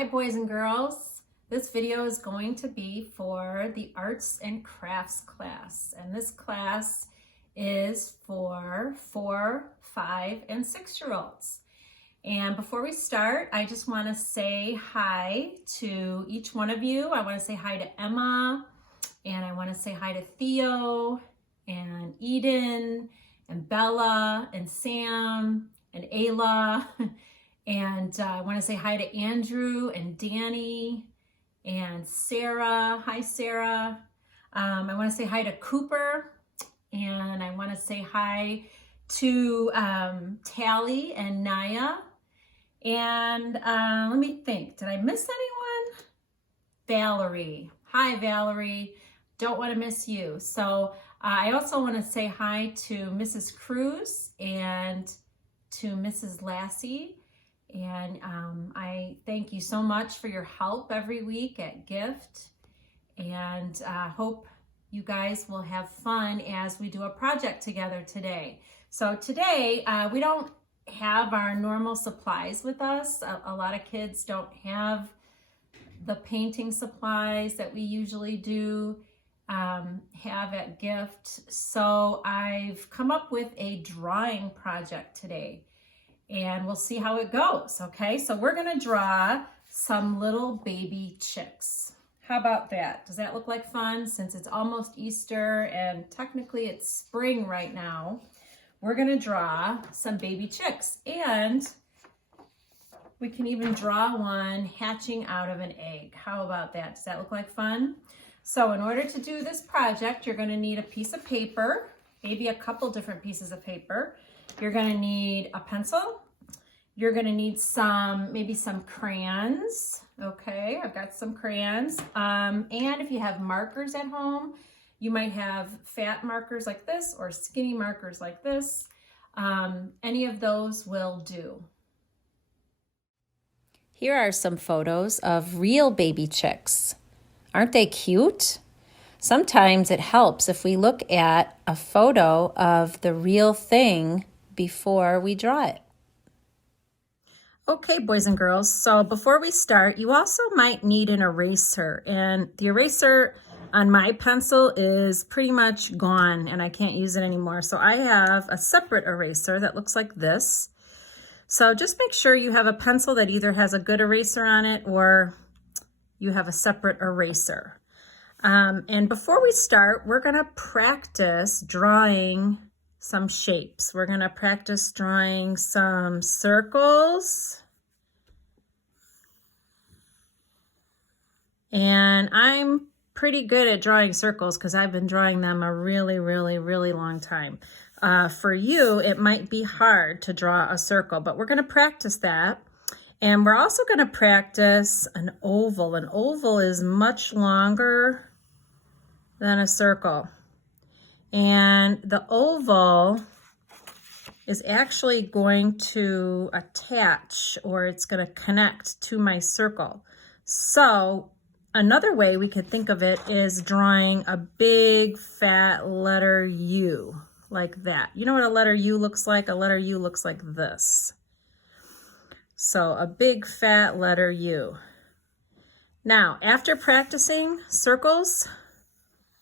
Hi boys and girls. This video is going to be for the arts and crafts class, and this class is for 4, 5, and 6-year-olds. And before we start, I just want to say hi to each one of you. I want to say hi to Emma, and I want to say hi to Theo and Eden and Bella and Sam and Ayla. And I want to say hi to Andrew and Danny and Sarah. Hi, Sarah. I want to say hi to Cooper, and I want to say hi to Tally and Naya. And let me think, did I miss anyone? Valerie. Hi, Valerie. Don't want to miss you. So I also want to say hi to Mrs. Cruz and to Mrs. Lassie. And I thank you so much for your help every week at Gift, and hope you guys will have fun as we do a project together today. So today we don't have our normal supplies with us. A lot of kids don't have the painting supplies that we usually do have at Gift. So I've come up with a drawing project today, and we'll see how it goes, okay? So we're gonna draw some little baby chicks. How about that? Does that look like fun? Since it's almost Easter and technically it's spring right now, we're gonna draw some baby chicks, and we can even draw one hatching out of an egg. How about that? Does that look like fun? So in order to do this project, you're gonna need a piece of paper, maybe a couple different pieces of paper. You're gonna need a pencil. You're gonna need maybe some crayons. Okay, I've got some crayons. And if you have markers at home, you might have fat markers like this or skinny markers like this. Any of those will do. Here are some photos of real baby chicks. Aren't they cute? Sometimes it helps if we look at a photo of the real thing before we draw it. Okay, boys and girls, so before we start, you also might need an eraser, and the eraser on my pencil is pretty much gone and I can't use it anymore. So I have a separate eraser that looks like this. So just make sure you have a pencil that either has a good eraser on it or you have a separate eraser. And before we start, we're gonna practice drawing some shapes. We're gonna practice drawing some circles. And I'm pretty good at drawing circles because I've been drawing them a really long time. For you, it might be hard to draw a circle, but we're gonna practice that. And we're also gonna practice an oval. An oval is much longer than a circle. And the oval is actually going to attach, or it's going to connect to my circle. So another way we could think of it is drawing a big fat letter U, like that. You know what a letter U looks like? A letter U looks like this. So a big fat letter U. Now, after practicing circles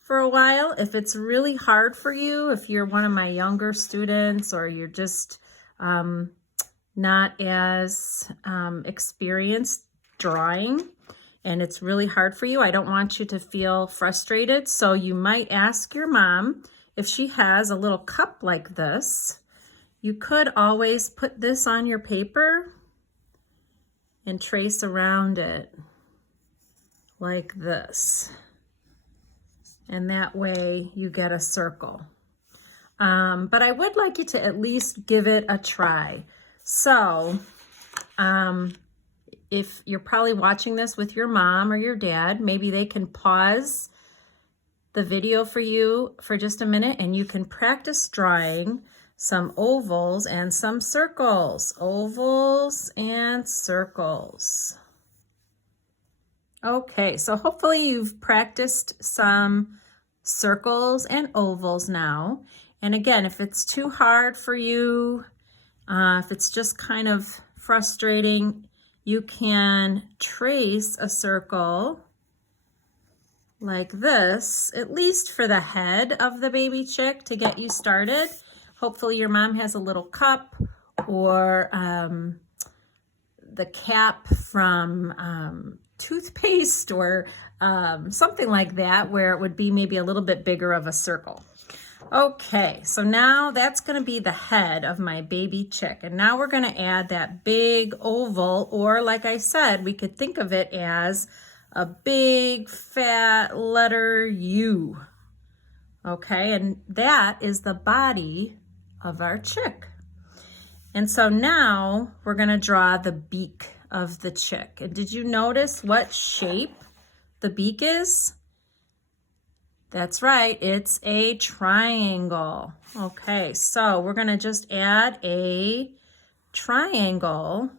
for a while, if it's really hard for you, if you're one of my younger students or you're just not as experienced drawing and it's really hard for you, I don't want you to feel frustrated. So you might ask your mom if she has a little cup like this. You could always put this on your paper and trace around it like this. And that way you get a circle. But I would like you to at least give it a try. So if you're probably watching this with your mom or your dad, maybe they can pause the video for you for just a minute and you can practice drawing some ovals and some circles. Ovals and circles. Okay, so hopefully you've practiced some circles and ovals now. And again, if it's too hard for you, if it's just kind of frustrating, you can trace a circle like this, at least for the head of the baby chick to get you started. Hopefully your mom has a little cup or the cap from toothpaste or something like that, where it would be maybe a little bit bigger of a circle. Okay, so now that's going to be the head of my baby chick. And now we're going to add that big oval, or like I said, we could think of it as a big fat letter U. Okay, and that is the body of our chick. And so now we're going to draw the beak of the chick. And did you notice what shape the beak is? That's right, it's a triangle. Okay, so we're going to just add a triangle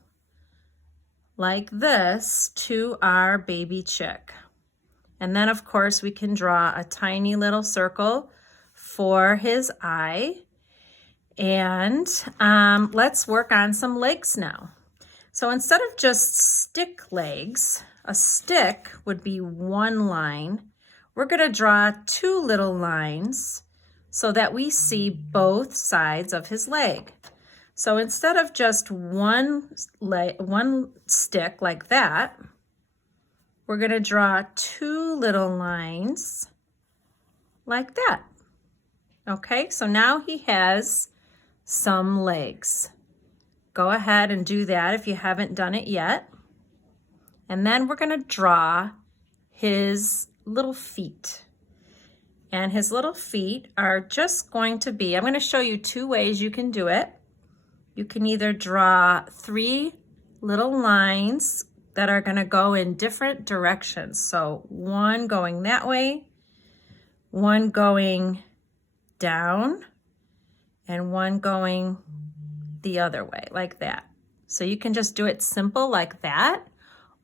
like this to our baby chick. And then of course we can draw a tiny little circle for his eye. And let's work on some legs now. So instead of just stick legs, a stick would be one line. We're going to draw two little lines so that we see both sides of his leg. So instead of just one stick like that, we're going to draw two little lines like that. Okay, so now he has some legs. Go ahead and do that if you haven't done it yet. And then we're going to draw his little feet. And his little feet are just going to be, I'm going to show you two ways you can do it. You can either draw three little lines that are going to go in different directions. So one going that way, one going down, and one going the other way, like that. So you can just do it simple like that,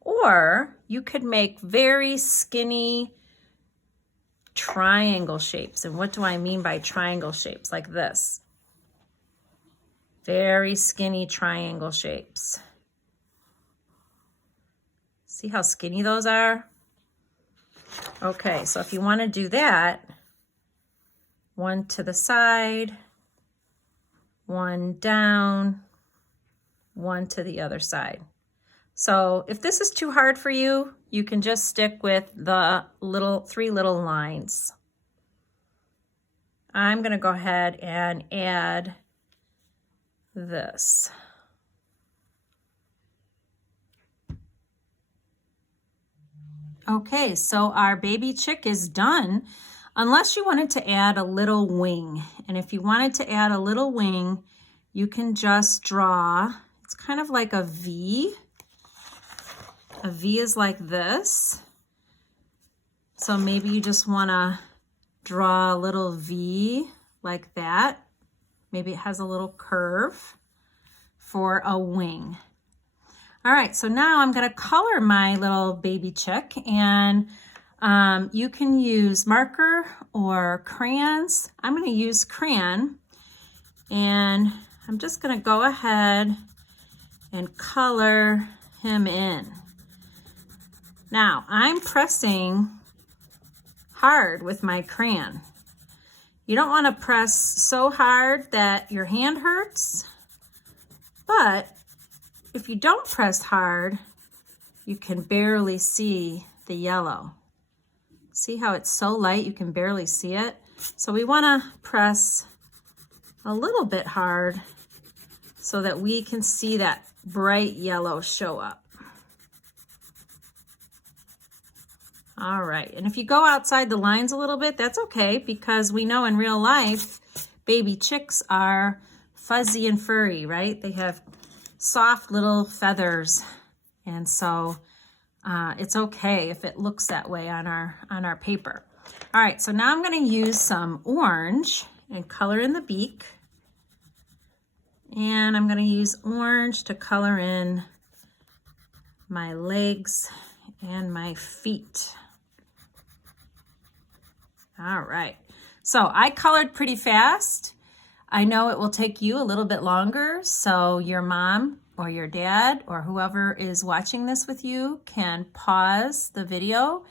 or you could make very skinny triangle shapes. And what do I mean by triangle shapes? Like this. Very skinny triangle shapes. See how skinny those are? Okay, so if you want to do that, one to the side, one down, one to the other side. So if this is too hard for you, you can just stick with the three little lines. I'm going to go ahead and add this. Okay, so our baby chick is done, unless you wanted to add a little wing. And if you wanted to add a little wing, you can just draw, it's kind of like a V. A V is like this. So maybe you just want to draw a little V like that. Maybe it has a little curve for a wing. All right, so now I'm going to color my little baby chick, and you can use marker or crayons. I'm going to use crayon, and I'm just going to go ahead and color him in. Now, I'm pressing hard with my crayon. You don't want to press so hard that your hand hurts, but if you don't press hard, you can barely see the yellow. See how it's so light you can barely see it? So we want to press a little bit hard so that we can see that bright yellow show up. All right, and if you go outside the lines a little bit, that's okay, because we know in real life, baby chicks are fuzzy and furry, right? They have soft little feathers, and so it's okay if it looks that way on our paper. All right, so now I'm going to use some orange and color in the beak, and I'm going to use orange to color in my legs and my feet. All right, so I colored pretty fast. I know it will take you a little bit longer, so your mom or your dad or whoever is watching this with you can pause the video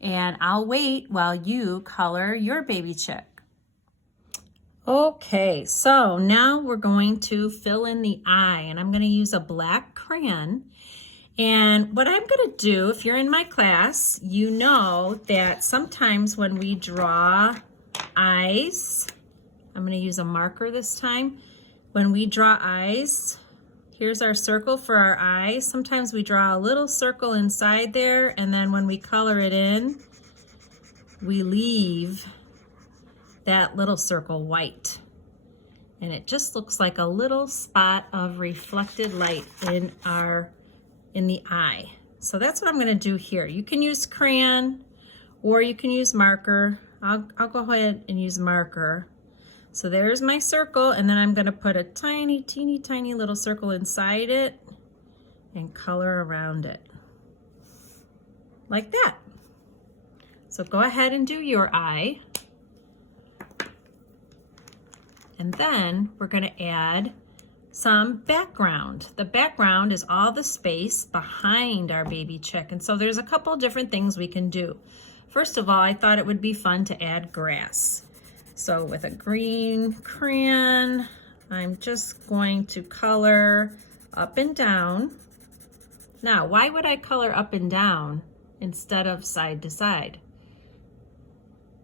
and I'll wait while you color your baby chick. Okay, so now we're going to fill in the eye, and I'm going to use a black crayon. And what I'm going to do, if you're in my class, you know that sometimes when we draw eyes, I'm going to use a marker this time. When we draw eyes, here's our circle for our eyes. Sometimes we draw a little circle inside there, and then when we color it in, we leave that little circle white. And it just looks like a little spot of reflected light in the eye. So that's what I'm going to do here. You can use crayon or you can use marker. I'll go ahead and use marker. So there's my circle, and then I'm going to put a tiny, teeny, tiny little circle inside it and color around it. Like that. So go ahead and do your eye. And then we're going to add some background. The background is all the space behind our baby chick. And so there's a couple different things we can do. First of all, I thought it would be fun to add grass. So with a green crayon, I'm just going to color up and down. Now, why would I color up and down instead of side to side?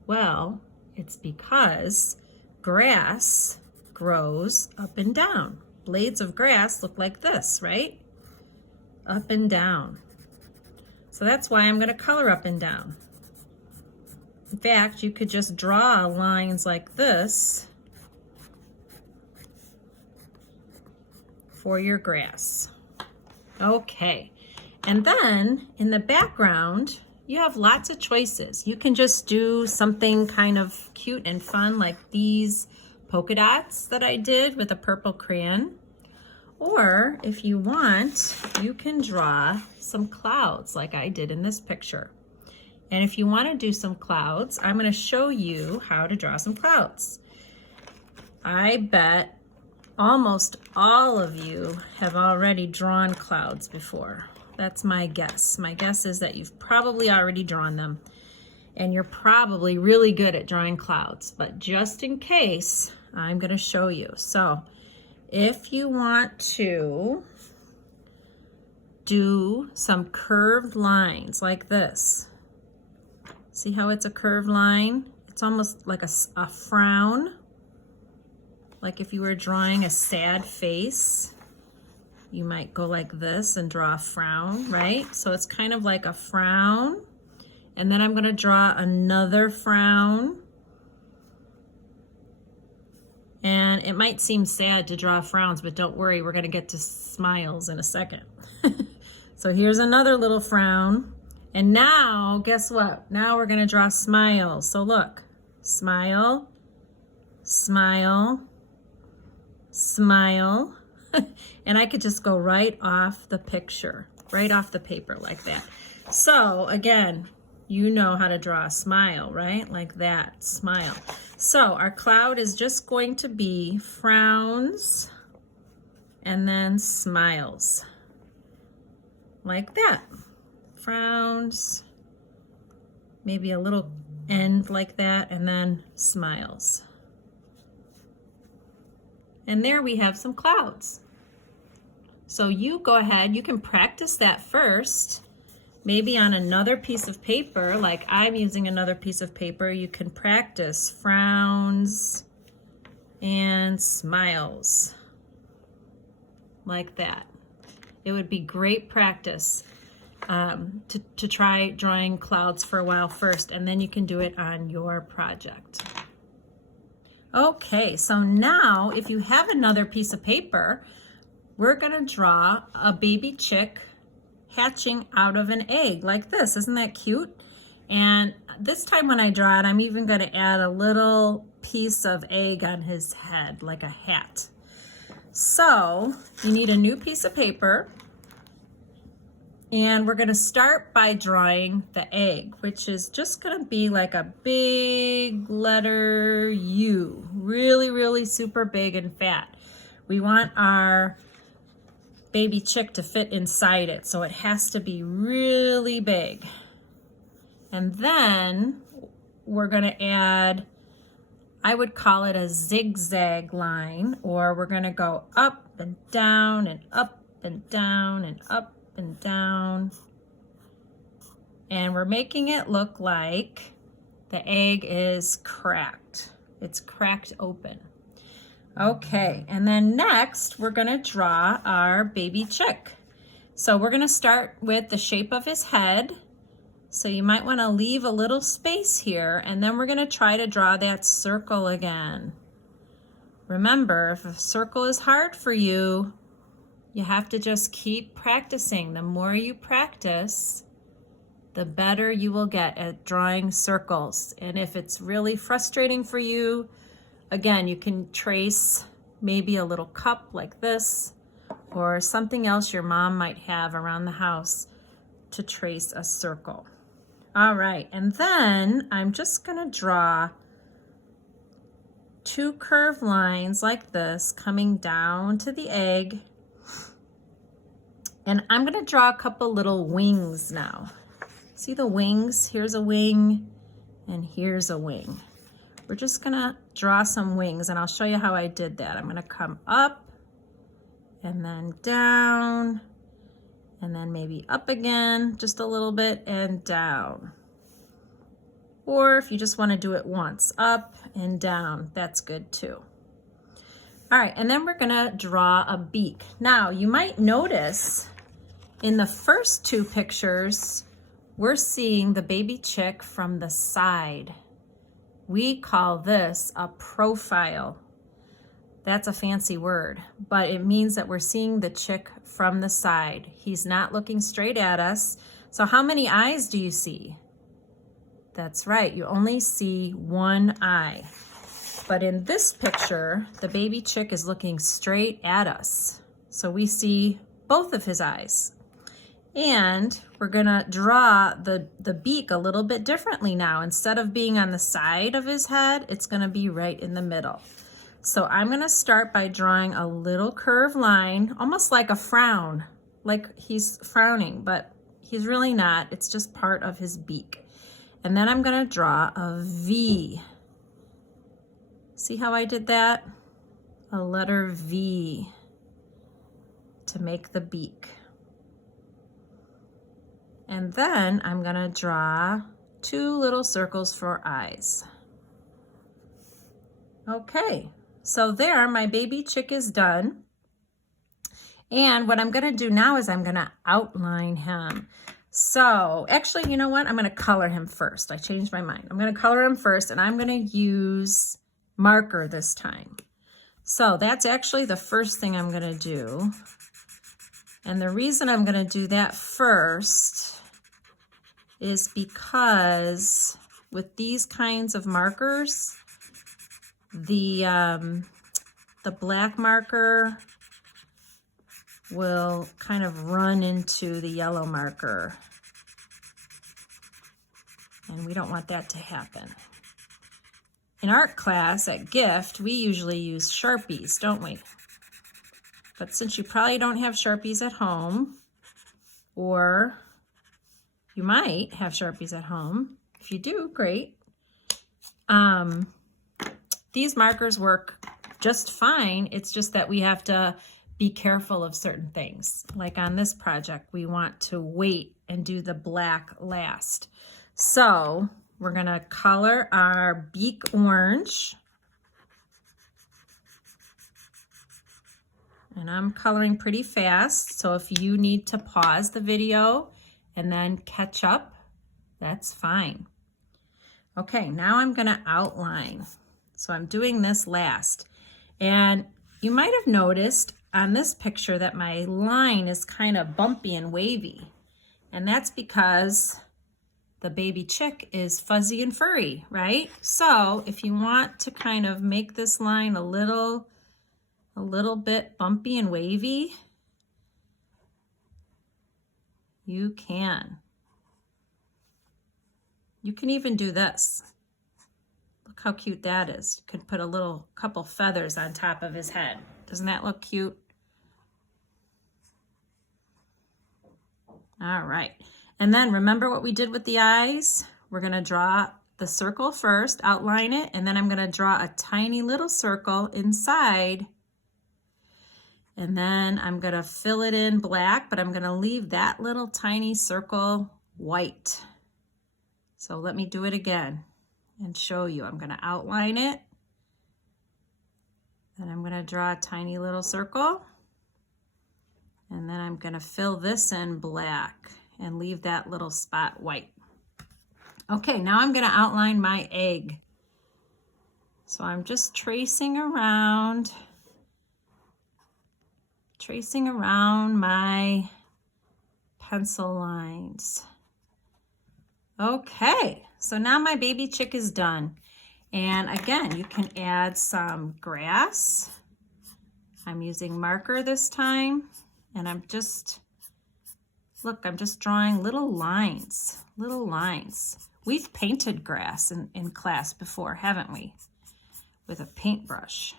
Well, it's because grass grows up and down. Blades of grass look like this, right? Up and down. So that's why I'm going to color up and down. In fact, you could just draw lines like this for your grass. Okay, and then in the background, you have lots of choices. You can just do something kind of cute and fun like these polka dots that I did with a purple crayon. Or if you want, you can draw some clouds like I did in this picture. And if you want to do some clouds, I'm going to show you how to draw some clouds. I bet almost all of you have already drawn clouds before. That's my guess. My guess is that you've probably already drawn them, and you're probably really good at drawing clouds. But just in case, I'm going to show you. So if you want to do some curved lines like this, see how it's a curved line? It's almost like a frown. Like if you were drawing a sad face, you might go like this and draw a frown, right? So it's kind of like a frown. And then I'm going to draw another frown. And it might seem sad to draw frowns, but don't worry, we're going to get to smiles in a second. So here's another little frown. And now, guess what? Now we're going to draw smiles. So look, smile, smile, smile. And I could just go right off the picture, right off the paper like that. So again, you know how to draw a smile, right? Like that, smile. So our cloud is just going to be frowns and then smiles. Like that. Frowns, maybe a little end like that, and then smiles. And there we have some clouds. So you go ahead, you can practice that first. Maybe on another piece of paper, like I'm using another piece of paper, you can practice frowns and smiles like that. It would be great practice to try drawing clouds for a while first, and then you can do it on your project. Okay, so now if you have another piece of paper, we're gonna draw a baby chick hatching out of an egg like this. Isn't that cute? And this time when I draw it, I'm even gonna add a little piece of egg on his head, like a hat. So you need a new piece of paper, and we're gonna start by drawing the egg, which is just gonna be like a big letter U, really, really super big and fat. We want our baby chick to fit inside it. So it has to be really big. And then we're gonna add, I would call it a zigzag line, or we're gonna go up and down and up and down and up and down. And we're making it look like the egg is cracked. It's cracked open. Okay, and then next we're gonna draw our baby chick. So we're gonna start with the shape of his head. So you might wanna leave a little space here, and then we're gonna try to draw that circle again. Remember, if a circle is hard for you, you have to just keep practicing. The more you practice, the better you will get at drawing circles. And if it's really frustrating for you, again, you can trace maybe a little cup like this, or something else your mom might have around the house to trace a circle. All right, and then I'm just gonna draw 2 curved lines like this coming down to the egg. And I'm gonna draw a couple little wings now. See the wings? Here's a wing, and here's a wing. We're just gonna draw some wings, and I'll show you how I did that. I'm gonna come up, and then down, and then maybe up again, just a little bit, and down. Or if you just wanna do it once, up and down, that's good too. All right, and then we're gonna draw a beak. Now, you might notice in the first 2 pictures, we're seeing the baby chick from the side. We call this a profile. That's a fancy word, but it means that we're seeing the chick from the side. He's not looking straight at us. So how many eyes do you see? That's right, you only see 1 eye. But in this picture, the baby chick is looking straight at us. So we see both of his eyes. And we're gonna draw the beak a little bit differently now. Instead of being on the side of his head, it's gonna be right in the middle. So I'm gonna start by drawing a little curved line, almost like a frown, like he's frowning, but he's really not. It's just part of his beak. And then I'm gonna draw a V. See how I did that? A letter V to make the beak. And then I'm gonna draw 2 little circles for eyes. Okay, so there, my baby chick is done. And what I'm gonna do now is I'm gonna outline him. So actually, you know what? I'm gonna color him first. I changed my mind. I'm gonna color him first, and I'm gonna use marker this time. So that's actually the first thing I'm gonna do. And the reason I'm gonna do that first is because with these kinds of markers, the black marker will kind of run into the yellow marker. And we don't want that to happen. In art class at Gift, we usually use Sharpies, don't we? But since you probably don't have Sharpies at home, or you might have Sharpies at home. If you do, great. These markers work just fine. It's just that we have to be careful of certain things. Like on this project, we want to wait and do the black last. So we're gonna color our beak orange. And I'm coloring pretty fast, so if you need to pause the video and then catch up, that's fine. Okay, now I'm gonna outline. So I'm doing this last. And you might have noticed on this picture that my line is kind of bumpy and wavy. And that's because the baby chick is fuzzy and furry, right? So if you want to kind of make this line a little bit bumpy and wavy, you can. You can even do this. Look how cute that is. You could put a couple feathers on top of his head. Doesn't that look cute? All right. And then remember what we did with the eyes? We're going to draw the circle first, outline it, and then I'm going to draw a tiny little circle inside. And then I'm going to fill it in black, but I'm going to leave that little tiny circle white. So let me do it again and show you. I'm going to outline it. Then I'm going to draw a tiny little circle. And then I'm going to fill this in black and leave that little spot white. Okay, now I'm going to outline my egg. So I'm just tracing around my pencil lines. Okay, so now my baby chick is done. And again, you can add some grass. I'm using marker this time, and I'm just drawing little lines. We've painted grass in class before, haven't we? With a paintbrush.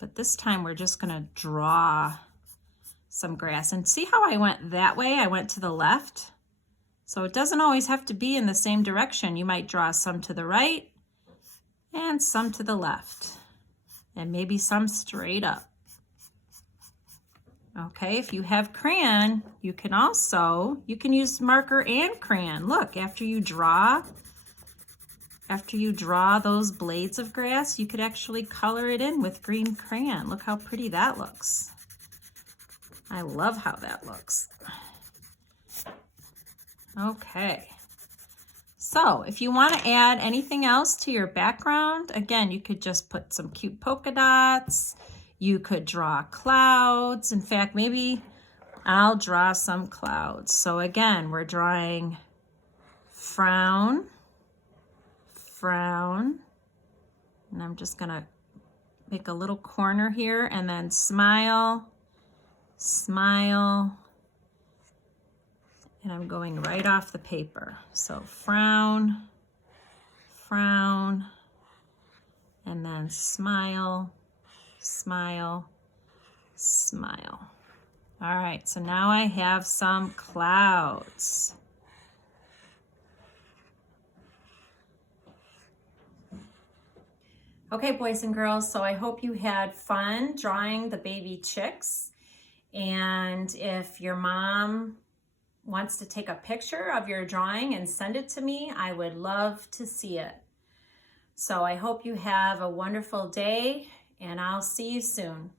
But this time we're just gonna draw some grass. And see how I went that way? I went to the left. So it doesn't always have to be in the same direction. You might draw some to the right and some to the left, and maybe some straight up. Okay, if you have crayon, you can use marker and crayon. Look, after you draw those blades of grass, you could actually color it in with green crayon. Look how pretty that looks. I love how that looks. Okay. So if you want to add anything else to your background, again, you could just put some cute polka dots. You could draw clouds. In fact, maybe I'll draw some clouds. So again, we're drawing frown, frown, and I'm just gonna make a little corner here, and then smile, smile, and I'm going right off the paper. So frown, frown, and then smile, smile, smile. All right, so now I have some clouds. Okay, boys and girls, so I hope you had fun drawing the baby chicks. And if your mom wants to take a picture of your drawing and send it to me, I would love to see it. So I hope you have a wonderful day, and I'll see you soon.